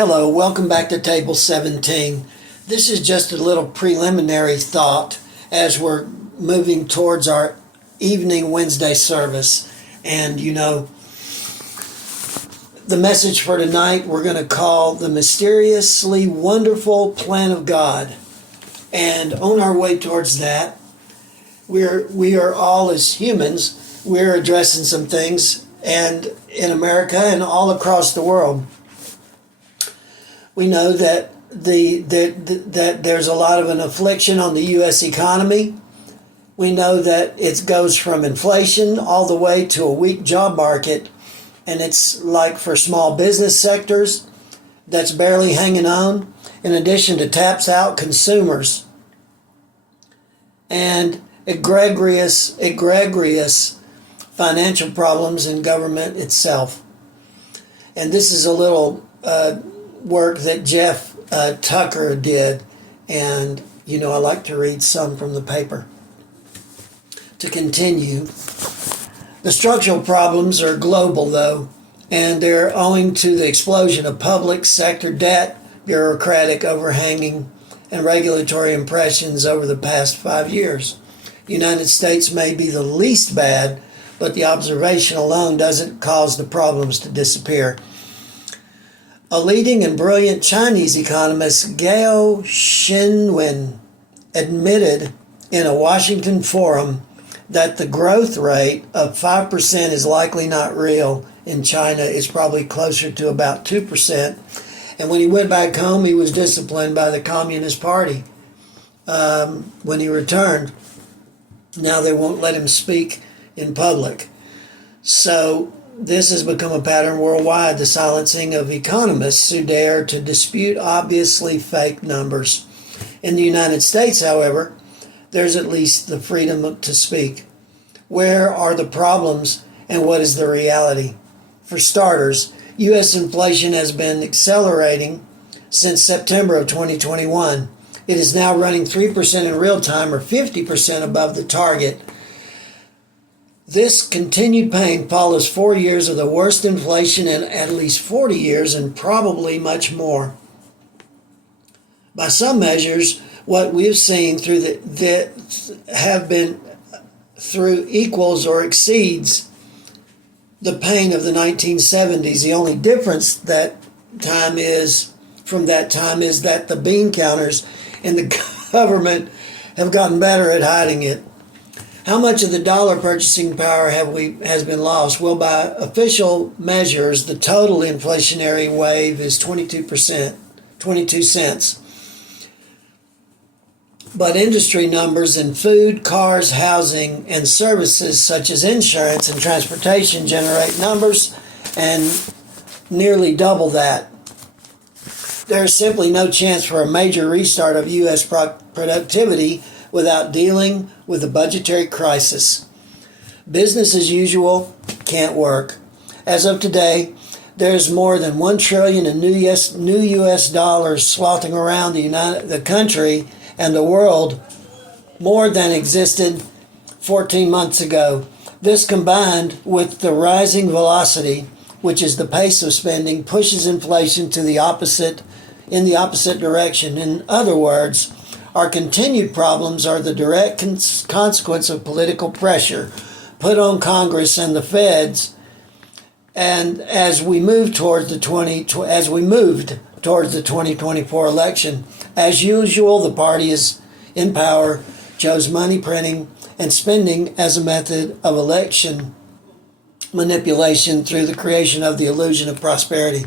Hello, welcome back to Table 17. This is just a little preliminary thought as we're moving towards our evening Wednesday service. And the message for tonight we're going to call The Mysteriously Wonderful Plan of God. And on our way towards that, we are all as humans, we're addressing some things and in America and all across the world. We know that that there's a lot of an affliction on the U.S. economy. We know that it goes from inflation all the way to a weak job market, and it's like for small business sectors that's barely hanging on, in addition to taps out consumers and egregious financial problems in government itself. And this is a little work that Jeff Tucker did, and I like to read some from the paper. To continue, the structural problems are global though, and they're owing to the explosion of public sector debt, bureaucratic overhanging, and regulatory impressions over the past 5 years. The United States may be the least bad, but the observation alone doesn't cause the problems to disappear. A leading and brilliant Chinese economist, Gao Shinwen, admitted in a Washington forum that the growth rate of 5% is likely not real. In China, it's probably closer to about 2%. And when he went back home, he was disciplined by the Communist Party when he returned. Now they won't let him speak in public. So this has become a pattern worldwide, the silencing of economists who dare to dispute obviously fake numbers. In the United States, however, there's at least the freedom to speak. Where are the problems and what is the reality? For starters, U.S. inflation has been accelerating since September of 2021. It is now running 3% in real time, or 50% above the target. This continued pain follows 4 years of the worst inflation in at least 40 years, and probably much more. By some measures, what we've seen have been through equals or exceeds the pain of the 1970s. The only difference from that time is that the bean counters in the government have gotten better at hiding it. How much of the dollar purchasing power has been lost? Well, by official measures, the total inflationary wave is 22%, 22 cents. But industry numbers in food, cars, housing, and services such as insurance and transportation generate numbers and nearly double that. There is simply no chance for a major restart of U.S. productivity without dealing with the budgetary crisis. Business as usual can't work. As of today, there's more than $1 trillion in new U.S. dollars sloshing around the country and the world, more than existed 14 months ago. This, combined with the rising velocity, which is the pace of spending, pushes inflation in the opposite direction. In other words, our continued problems are the direct consequence of political pressure put on Congress and the Feds. And as we moved towards the 2024 election, as usual, the party is in power chose money printing and spending as a method of election manipulation through the creation of the illusion of prosperity.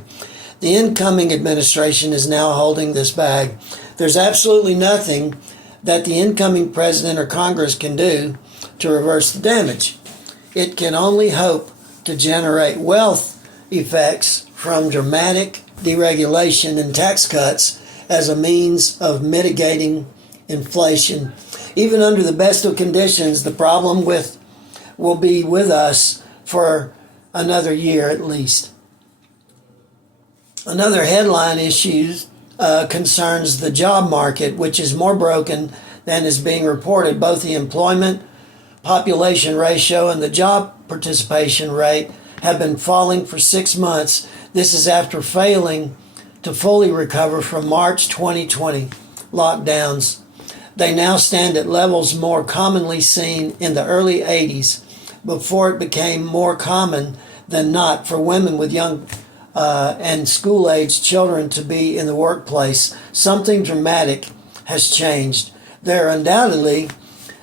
The incoming administration is now holding this bag. There's absolutely nothing that the incoming president or Congress can do to reverse the damage. It can only hope to generate wealth effects from dramatic deregulation and tax cuts as a means of mitigating inflation. Even under the best of conditions, the problem will be with us for another year at least. Another headline issue concerns the job market, which is more broken than is being reported. Both the employment population ratio and the job participation rate have been falling for 6 months. This is after failing to fully recover from March 2020 lockdowns. They now stand at levels more commonly seen in the early 80s, before it became more common than not for women with young and school-aged children to be in the workplace. Something dramatic has changed. There are undoubtedly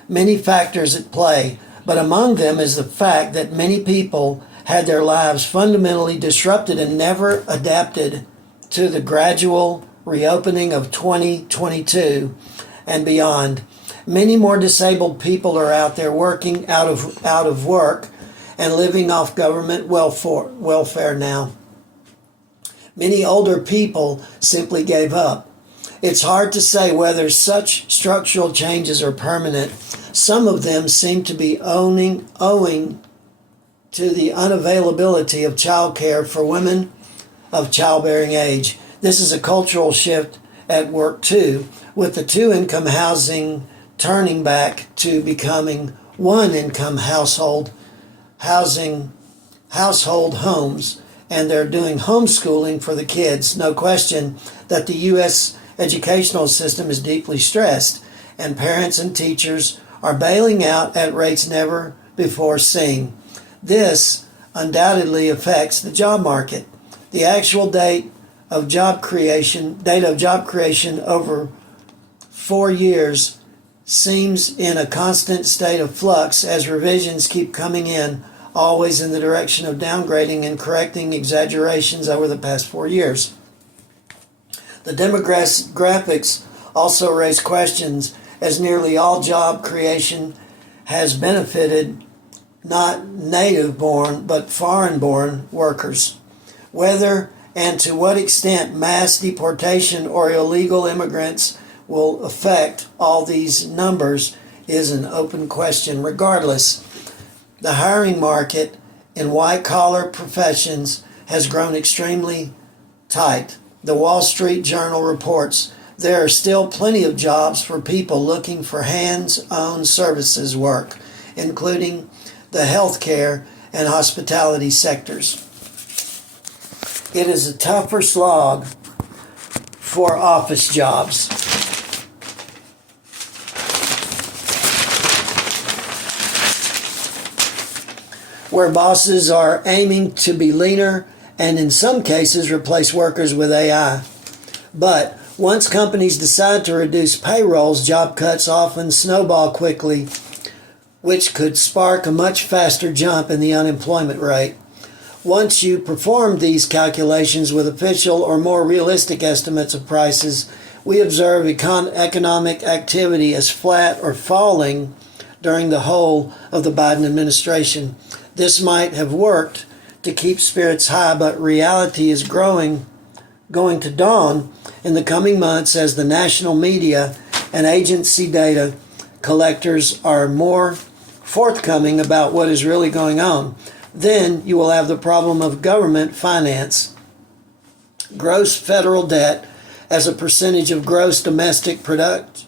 many factors at play, but among them is the fact that many people had their lives fundamentally disrupted and never adapted to the gradual reopening of 2022 and beyond. Many more disabled people are out there working out of work and living off government welfare now. Many older people simply gave up. It's hard to say whether such structural changes are permanent. Some of them seem to be owing to the unavailability of childcare for women of childbearing age. This is a cultural shift at work too, with the two-income housing turning back to becoming one-income household homes, and they're doing homeschooling for the kids. No question that the U.S. educational system is deeply stressed, and parents and teachers are bailing out at rates never before seen. This undoubtedly affects the job market. The actual date of job creation over 4 years seems in a constant state of flux as revisions keep coming in, always in the direction of downgrading and correcting exaggerations over the past 4 years. The demographics also raise questions, as nearly all job creation has benefited not native-born but foreign-born workers. Whether and to what extent mass deportation or illegal immigrants will affect all these numbers is an open question. Regardless, the hiring market in white-collar professions has grown extremely tight. The Wall Street Journal reports there are still plenty of jobs for people looking for hands-on services work, including the healthcare and hospitality sectors. It is a tougher slog for office jobs. Where bosses are aiming to be leaner and in some cases replace workers with AI. But once companies decide to reduce payrolls, job cuts often snowball quickly, which could spark a much faster jump in the unemployment rate. Once you perform these calculations with official or more realistic estimates of prices, we observe economic activity as flat or falling during the whole of the Biden administration. This might have worked to keep spirits high, but reality is going to dawn in the coming months as the national media and agency data collectors are more forthcoming about what is really going on. Then you will have the problem of government finance. Gross federal debt as a percentage of gross domestic product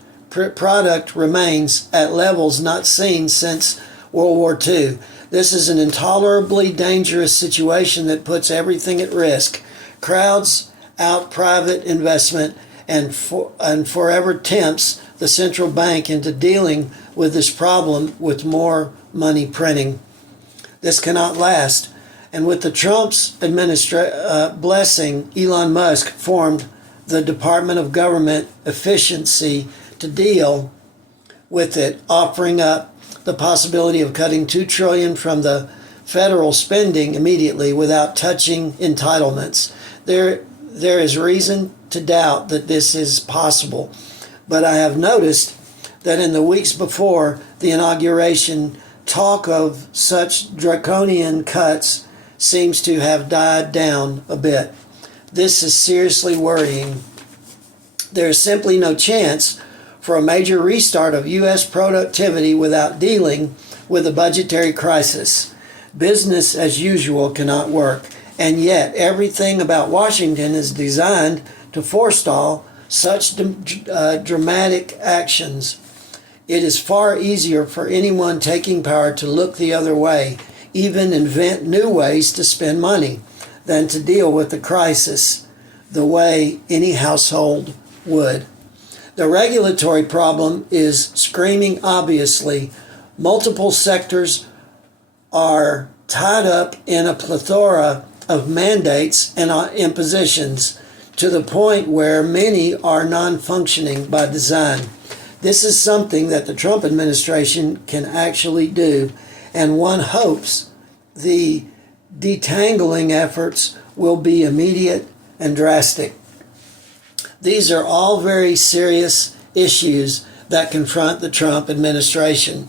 remains at levels not seen since World War II. This is an intolerably dangerous situation that puts everything at risk, crowds out private investment, and forever tempts the central bank into dealing with this problem with more money printing. This cannot last. And with the Trump's blessing, Elon Musk formed the Department of Government Efficiency to deal with it, offering up the possibility of cutting $2 trillion from the federal spending immediately without touching entitlements. There is reason to doubt that this is possible, but I have noticed that in the weeks before the inauguration, talk of such draconian cuts seems to have died down a bit. This is seriously worrying. There is simply no chance for a major restart of U.S. productivity without dealing with a budgetary crisis. Business as usual cannot work, and yet everything about Washington is designed to forestall such dramatic actions. It is far easier for anyone taking power to look the other way, even invent new ways to spend money, than to deal with the crisis. the way any household would. The regulatory problem is screaming obviously. Multiple sectors are tied up in a plethora of mandates and impositions to the point where many are non-functioning by design. This is something that the Trump administration can actually do, and one hopes the detangling efforts will be immediate and drastic. These are all very serious issues that confront the Trump administration.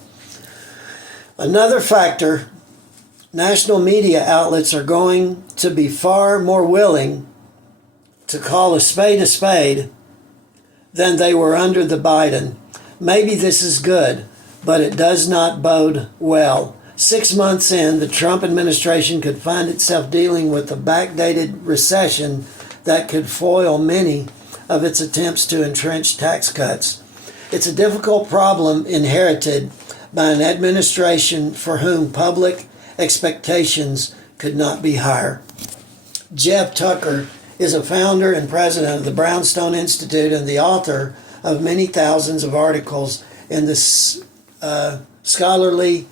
Another factor, national media outlets are going to be far more willing to call a spade than they were under the Biden. Maybe this is good, but it does not bode well. 6 months in, the Trump administration could find itself dealing with a backdated recession that could foil many of its attempts to entrench tax cuts. It's a difficult problem inherited by an administration for whom public expectations could not be higher. Jeff Tucker is a founder and president of the Brownstone Institute and the author of many thousands of articles in the scholarly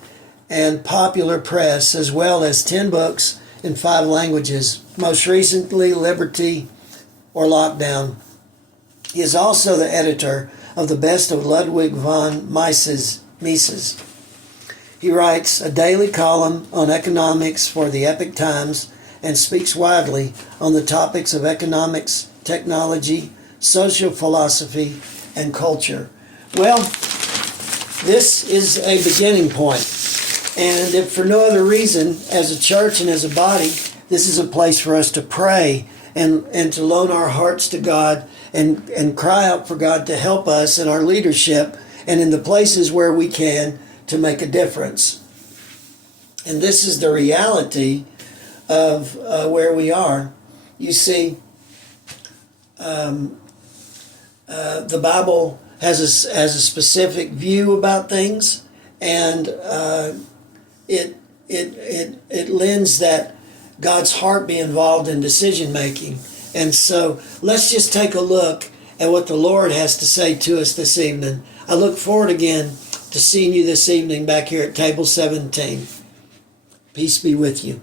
and popular press, as well as 10 books in 5 languages, most recently Liberty or Lockdown. He is also the editor of the Best of Ludwig von Mises. He writes a daily column on economics for the Epoc Times and speaks widely on the topics of economics, technology, social philosophy, and culture. Well, this is a beginning point. And if for no other reason, as a church and as a body, this is a place for us to pray and to loan our hearts to God and cry out for God to help us in our leadership and in the places where we can to make a difference. And this is the reality of where we are. You see, the Bible has a specific view about things, and it lends that God's heart be involved in decision making. And so let's just take a look at what the Lord has to say to us this evening. I look forward again to seeing you this evening back here at Table 17. Peace be with you.